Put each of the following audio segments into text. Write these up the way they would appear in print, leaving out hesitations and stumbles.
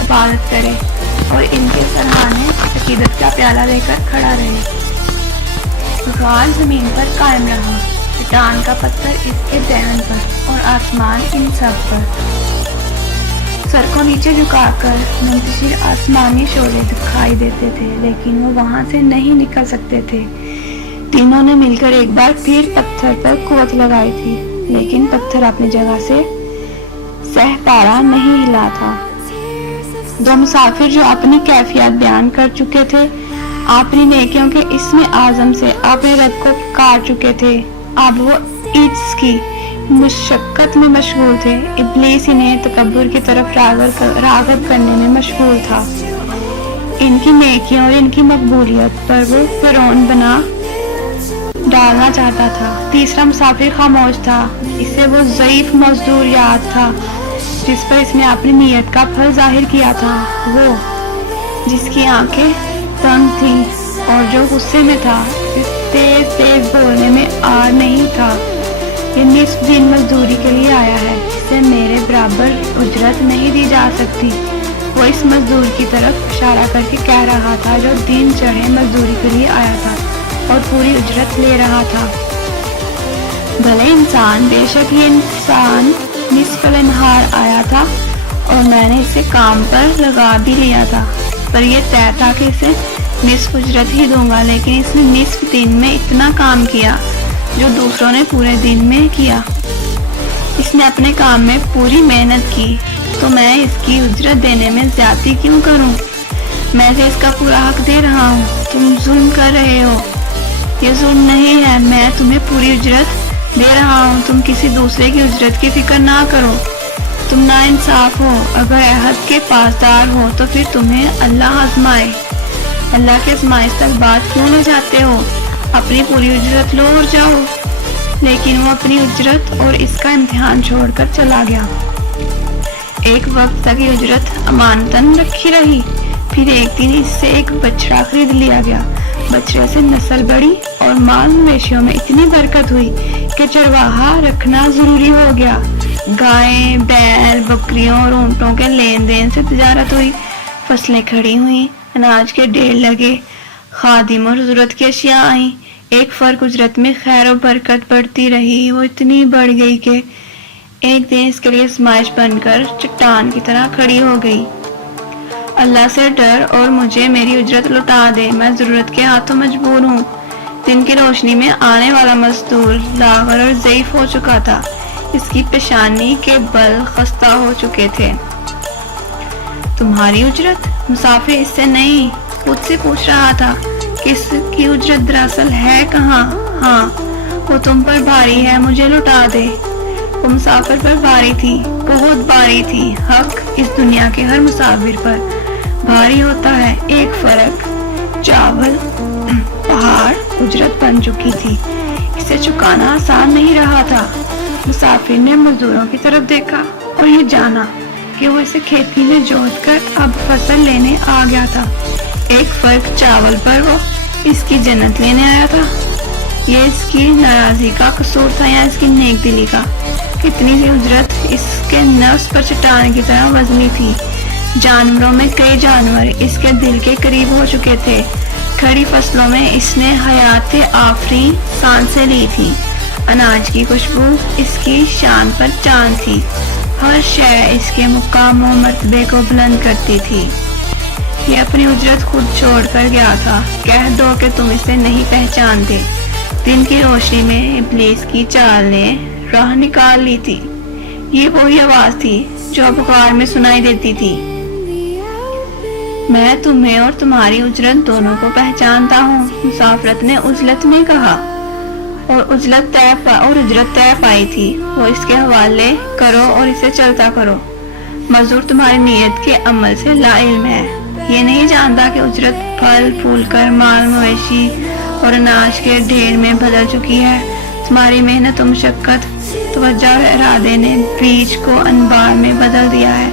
عبادت کرے اور ان کے سرہانے عقیدت کا پیالہ لے کر کھڑا رہے۔ غار زمین پر قائم رہا، چٹان کا پتھر اس کے دہن پر اور آسمان ان سب پر۔ سر کو نیچے جھکا کر منتشر آسمانی شعلے دکھائی دیتے تھے، لیکن وہ وہاں سے نہیں نکل سکتے تھے۔ تینوں نے مل کر ایک بار پھر پتھر پر قوت لگائی تھی، لیکن پتھر اپنی جگہ سے سہ پارا نہیں ہلا تھا۔ دو مسافر جو اپنی کیفیت بیان کر چکے تھے، اپنی نیکیوں کے اسم اعظم سے اپنے رب کو پکار چکے تھے، اب وہ عجز کی مشقت میں مشغول تھے۔ ابلیس انہیں تکبر کی طرف راغب کرنے میں مشغول تھا۔ ان کی نیکیوں اور ان کی مقبولیت پر وہ فرعون بنا ڈالنا چاہتا تھا۔ تیسرا مسافر خاموش تھا، اسے وہ ضعیف مزدور یاد تھا جس پر اس نے اپنی نیت کا پھل ظاہر کیا تھا، وہ جس کی آنکھیں تنگ تھیں اور جو غصے میں تھا، اس تیز تیز بولنے میں آر نہیں تھا۔ یہ نصف دن مزدوری کے لیے آیا ہے، اسے میرے برابر اجرت نہیں دی جا سکتی۔ وہ اس مزدور کی طرف اشارہ کر کے کہہ رہا تھا جو دن چڑھے مزدوری کے لیے آیا تھا اور پوری اجرت لے رہا تھا۔ بھلے انسان، بے شک یہ انسان نصف النہار آیا تھا اور میں نے اسے کام پر لگا بھی لیا تھا، پر یہ طے تھا کہ اسے نصف اجرت ہی دوں گا، لیکن اس نے نصف دن میں اتنا کام کیا جو دوسروں نے پورے دن میں کیا۔ اس نے اپنے کام میں پوری محنت کی، تو میں اس کی اجرت دینے میں زیادتی کیوں کروں؟ میں سے اس کا پورا حق دے رہا ہوں، تم ظلم کر رہے ہو۔ یہ ظلم نہیں ہے، میں تمہیں پوری اجرت دے رہا ہوں، تم کسی دوسرے کی اجرت کی فکر نہ کرو۔ تم ناانصاف ہو، اگر عہد کے پاسدار ہو تو پھر تمہیں اللہ آزمائے۔ اللہ کے آزمائش تک بات کیوں نہ جاتے ہو؟ اپنی پوری اجرت لو اور جاؤ۔ لیکن وہ اپنی اجرت اور اس کا امتحان چھوڑ کر چلا گیا۔ ایک وقت تک یہ اجرت امانتاً رکھی رہی، پھر ایک دن اس سے ایک بچڑا خرید لیا گیا۔ بچڑے سے نسل بڑھی اور مال مویشیوں میں اتنی برکت ہوئی کہ چرواہا رکھنا ضروری ہو گیا۔ گائیں، بیل، بکریوں اور اونٹوں کے لین دین سے تجارت ہوئی، فصلیں کھڑی ہوئیں، اناج کے ڈھیر لگے، خادم اور ضرورت کی اشیاء آئیں۔ ایک فرق اجرت میں خیر و برکت بڑھتی رہی، وہ اتنی بڑھ گئی کہ ایک دن اس کے لیے آزمائش بن کر چٹان کی طرح کھڑی ہو گئی۔ اللہ سے ڈر اور مجھے میری اجرت لوٹا دے، میں ضرورت کے ہاتھوں مجبور ہوں۔ دن کی روشنی میں آنے والا مزدور لاغر اور ضعیف ہو چکا تھا، اس کی پیشانی کے بل خستہ ہو چکے تھے۔ تمہاری اجرت؟ مسافر اس سے نہیں، خود سے پوچھ رہا تھا کہ اس کی اجرت دراصل ہے کہاں؟ ہاں، وہ تم پر بھاری ہے، مجھے لوٹا دے۔ وہ مسافر پر بھاری تھی، بہت بھاری تھی۔ حق اس دنیا کے ہر مسافر پر بھاری ہوتا ہے۔ ایک فرق چاول پہاڑ اجرت بن چکی تھی، اسے چکانا آسان نہیں رہا تھا۔ مسافر نے مزدوروں کی طرف دیکھا اور یہ جانا کہ وہ اسے کھیتی میں جوت کر اب فصل لینے آ گیا تھا۔ ایک فرق چاول پر وہ اس کی جنت لینے آیا تھا۔ یہ اس کی ناراضی کا قصور تھا یا اس کی نیک دلی کا؟ کتنی سی اجرت اس کے نفس پر چٹان کی طرح وزنی تھی۔ جانوروں میں کئی جانور اس کے دل کے قریب ہو چکے تھے۔ کھڑی فصلوں میں اس نے حیات آفرین سانسیں لی تھی۔ اناج کی خوشبو اس کی شان پر چاند تھی۔ ہر شے اس کے مقام و مرتبے کو بلند کرتی تھی۔ یہ اپنی اجرت خود چھوڑ کر گیا تھا۔ کہہ دو کہ تم اسے نہیں پہچانتے۔ دن کی روشنی میں ابلیس کی چال نے راہ نکال لی تھی۔ یہ وہی آواز تھی جو اب غار میں سنائی دیتی تھی۔ میں تمہیں اور تمہاری اجرت دونوں کو پہچانتا ہوں، مسافرت نے عجلت میں کہا، اور اجرت طے پائی تھی۔ وہ اس کے حوالے کرو اور اسے چلتا کرو۔ مزدور تمہاری نیت کے عمل سے لا علم ہے، یہ نہیں جانتا کہ اجرت پھل پھول کر مال مویشی اور اناج کے ڈھیر میں بدل چکی ہے۔ تمہاری محنت و مشقت، توجہ اور ارادے نے بیج کو انبار میں بدل دیا ہے۔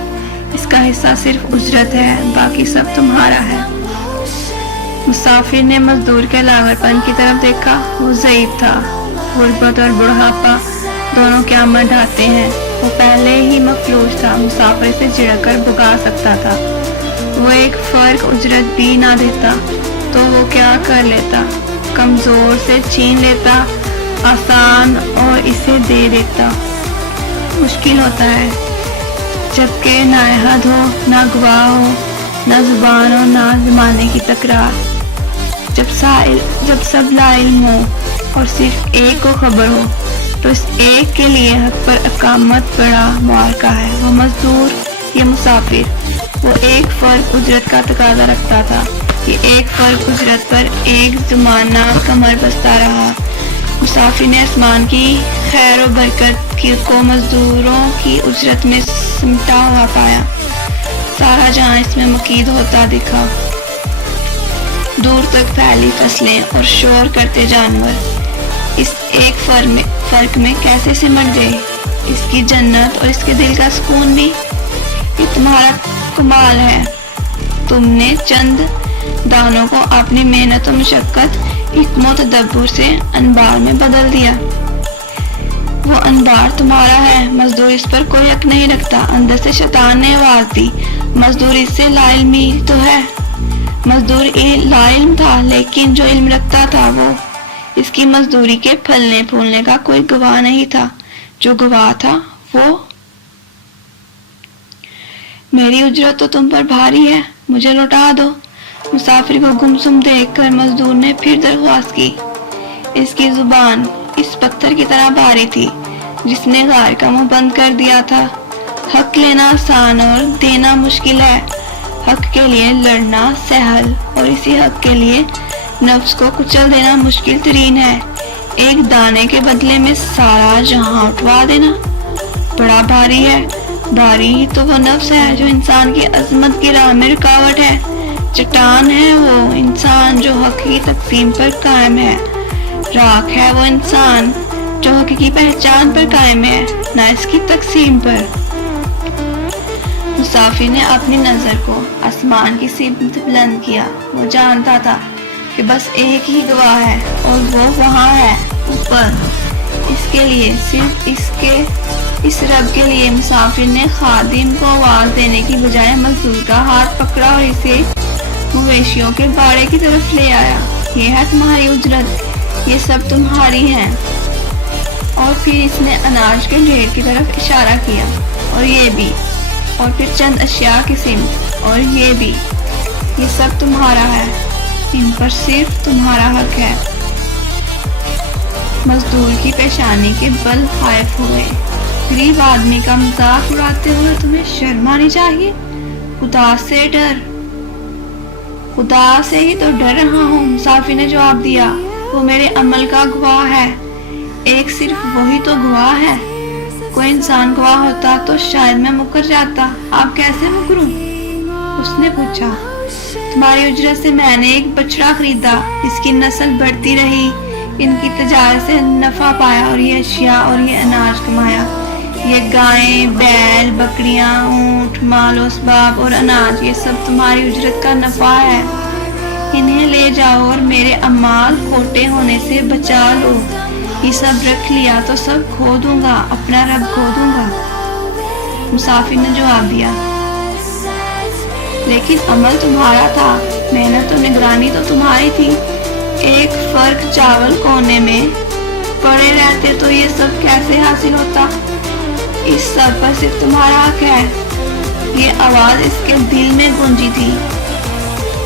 اس کا حصہ صرف اجرت ہے، باقی سب تمہارا ہے۔ مسافر نے مزدور کے لاغر پن کی طرف دیکھا۔ وہ ضعیف تھا، غربت اور بڑھاپا دونوں قیامت ڈھاتے ہیں۔ وہ پہلے ہی مفلوج تھا، مسافر سے جھڑک کر بھگا سکتا تھا۔ وہ ایک فرق اجرت بھی نہ دیتا تو وہ کیا کر لیتا؟ کمزور سے چھین لیتا، آسان اور اسے دے دیتا۔ مشکل ہوتا ہے جبکہ نہ عہد ہو، نہ گواہ ہو، نہ زبان ہو، نہ زمانے کی تکرار، جب سب لا علم ہو اور صرف ایک کو خبر ہو، تو اس ایک کے لیے حق پر اقامت بڑا معرکہ ہے۔ وہ مزدور یا مسافر، وہ ایک فرق اجرت کا تقاضا رکھتا تھا۔ یہ ایک فرق اجرت پر ایک زمانہ کمر بستہ رہا۔ مسافر نے آسمان کی خیر و برکت کو مزدوروں کی اجرت میں سمٹا ہوا پایا۔ سارا جہاں اس میں مقید ہوتا دکھا، دور تک پھیلی فصلیں اور شور کرتے جانور اس ایک فرق میں کیسے سمٹ گئے؟ اس کی جنت اور اس کے دل کا سکون بھی۔ یہ تمہارا کمال ہے، تم نے چند دانوں کو اپنی محنت و مشقت، حکم و تدبر سے انبار میں بدل دیا۔ وہ انبار تمہارا ہے، مزدور اس پر کوئی حق نہیں رکھتا۔ اندر سے شیطان نے آواز دی، مزدور اس سے لا علمی تو ہے۔ مزدور لا علم تھا، لیکن جو علم رکھتا تھا وہ اس کی مزدوری کے پھلنے پھولنے کا کوئی گواہ نہیں تھا۔ جو گواہ تھا وہ میری اجرت تو تم پر بھاری ہے، مجھے لوٹا دو۔ مسافر کو گمسم دیکھ کر مزدور نے پھر درخواست کی۔ اس کی زبان اس پتھر کی طرح بھاری تھی جس نے غار کا منہ بند کر دیا تھا۔ حق لینا آسان اور دینا مشکل ہے، حق کے لیے لڑنا سہل اور اسی حق کے لیے نفس کو کچل دینا مشکل ترین ہے۔ ایک دانے کے بدلے میں سارا جہاں اٹھوا دینا بڑا بھاری ہے۔ بھاری ہی تو وہ نفس ہے جو انسان کی عظمت کی راہ میں رکاوٹ ہے۔ چٹان ہے وہ انسان جو حق کی تقسیم پر قائم ہے۔ راکھ ہے وہ انسان جو حق کی پہچان پر قائم ہے، نہ اس کی تقسیم پر۔ مسافر نے اپنی نظر کو آسمان کی سمت بلند کیا۔ وہ جانتا تھا کہ بس ایک ہی گواہ ہے اور وہ وہاں ہے اوپر۔ اس کے لیے، صرف اس رب کے لیے مسافر نے خادم کو آواز دینے کی بجائے مزدور کا ہاتھ پکڑا اور اسے مویشیوں کے باڑے کی طرف لے آیا۔ یہ ہے تمہاری اجرت، یہ سب تمہاری ہیں۔ اور پھر اس نے اناج کے ڈھیر کی طرف اشارہ کیا، اور یہ بھی، اور پھر چند اشیاء کی سمت، اور یہ بھی، یہ سب تمہارا ہے، ان پر صرف تمہارا حق ہے۔ مزدور کی پیشانی کے بل خائف ہوئے۔ غریب آدمی کا مذاق اڑاتے ہوئے تمہیں شرم آنی چاہیے۔ خدا سے ڈر۔ خدا سے ہی تو ڈر رہا ہوں، مسافر نے جواب دیا۔ وہ میرے عمل کا گواہ ہے، ایک صرف وہی تو گواہ ہے۔ کوئی انسان گواہ ہوتا تو شاید میں مکر جاتا۔ آپ کیسے مکروں؟ اس نے پوچھا۔ تمہاری اجرت سے میں نے ایک بچڑا خریدا، اس کی نسل بڑھتی رہی، ان کی تجارت سے نفع پایا اور یہ اشیاء اور یہ اناج کمایا۔ یہ گائیں، بیل، بکریاں، اونٹ، مال و اسباب اور اناج، یہ سب تمہاری اجرت کا نفع ہے۔ انہیں لے جاؤ اور میرے اعمال کھوٹے ہونے سے بچا لو۔ یہ سب رکھ لیا تو سب کھو دوں گا، اپنا رب کھو دوں گا۔ مسافر نے جواب دیا، لیکن عمل تمہارا تھا، محنت و نگرانی تو تمہاری تھی۔ ایک فرق چاول کونے میں پڑے رہتے تو یہ سب کیسے حاصل ہوتا؟ اس سب پر صرف تمہارا حق ہے۔ یہ آواز اس کے دل میں گونجی تھی۔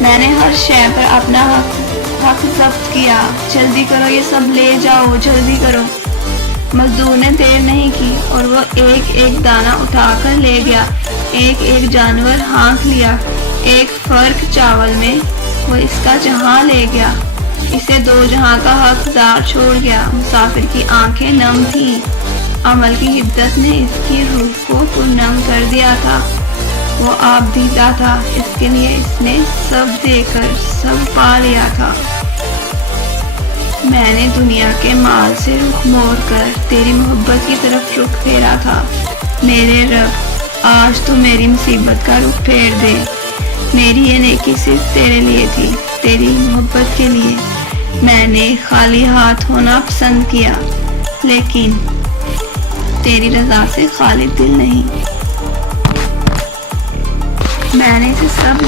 میں نے ہر شے پر اپنا حق ضبط کیا۔ جلدی کرو، یہ سب لے جاؤ، جلدی کرو۔ مزدور نے دیر نہیں کی اور وہ ایک ایک دانہ اٹھا کر لے گیا۔ ایک ایک جانور ہانک لیا۔ ایک فرق چاول میں وہ اس کا جہاں لے گیا، اسے دو جہاں کا حقدار چھوڑ گیا۔ مسافر کی آنکھیں نم تھیں، عمل کی حدت نے اس کی روح کو پرنم کر دیا تھا۔ وہ آپ دیتا تھا، اس کے لیے اس نے سب دے کر سب پا لیا تھا۔ میں نے دنیا کے مال سے رخ موڑ کر تیری محبت کی طرف رخ پھیرا تھا۔ میرے رب، آج تو میری مصیبت کا رخ پھیر دے۔ میری یہ نیکی صرف تیرے لیے تھی، تیری محبت کے لیے۔ میں نے خالی ہاتھ ہونا پسند کیا، لیکن تیری رضا سے خالی دل نہیں۔ میں نے اسے سب